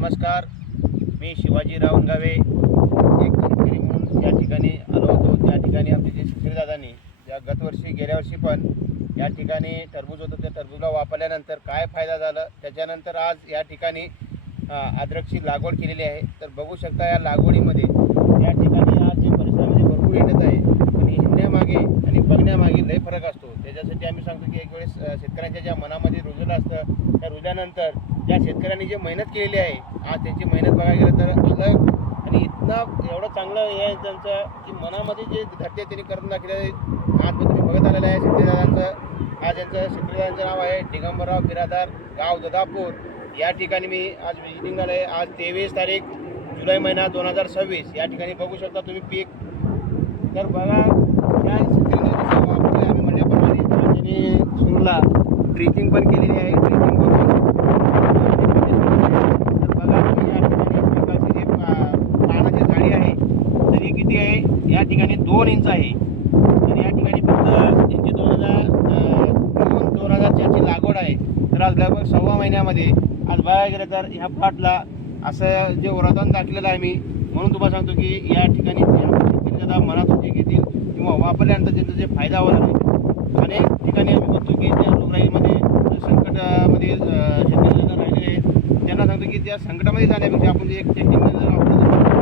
नमस्कार, मी शिवाजी रावणगावे एक शेतकरी म्हणून या ठिकाणी आलो होतो। त्या ठिकाणी आमचे जे शेतकरी दादांनी या गेल्या वर्षी पण या ठिकाणी टरबूज होतं, त्या टरबूजला वापरल्यानंतर काय फायदा झाला, त्याच्यानंतर आज या ठिकाणी अद्रकची लागवड केलेली आहे। तर बघू शकता या लागवडीमध्ये या ठिकाणी आज जे परिसरामध्ये भरपूर येत आहे, पण हिंडण्यामागे आणि बघण्यामागे लय फरक असतो। त्याच्यासाठी आम्ही सांगतो की एक वेळेस शेतकऱ्यांच्या ज्या मनामध्ये रुजलं असतं, त्या रुजल्यानंतर ज्या शेतकऱ्यांनी जे मेहनत केलेली आहे, आज त्यांची मेहनत बघायला गेलं तर अलग आणि इतकं एवढं चांगलं हे आहे त्यांचं की मनामध्ये जे धरते त्यांनी करून दाखवले। आज तुम्ही बघत आलेलं आहे शेतकरी दादांचं। आज यांचं शेतकरी दादांचं नाव आहे दिगंबरराव बिरादार, गाव ददापूर। या ठिकाणी मी आज व्हिजिटिंग आलं आहे। आज 23 तारीख जुलै महिना 2026। या ठिकाणी बघू शकता तुम्ही पीक। तर बघा या शेतकऱ्यांनी जसं वापरले आम्ही म्हणल्याप्रमाणे त्यांनी सुरूला ड्रिचिंग पण केलेली आहे। ड्रिचिंग करून तर बघा तुम्ही या ठिकाणी पिकाची जे पानाची जाडी आहे तर ही किती आहे, या ठिकाणी 2 इंच आहे। तर या ठिकाणी फक्त त्यांची 2004ची लागवड आहे। तर आज लगभग 6 महिन्यामध्ये आज बघायला गेलं तर ह्या प्लॉटला असं जे वरदान दाखलेलं आहे मी, म्हणून तुम्हाला सांगतो की या ठिकाणी जे शेतकरी दादा मनात होते घेतील किंवा वापरल्यानंतर त्यांचा जे फायदा होणार आहे। अनेक ठिकाणी आम्ही बघतो की त्या रोगराईमध्ये संकटामध्ये शेतकरी दादा राहिलेले आहेत, त्यांना सांगतो की त्या संकटामध्ये जाण्यापेक्षा आपण जे एक टेक्निक जर वापरतो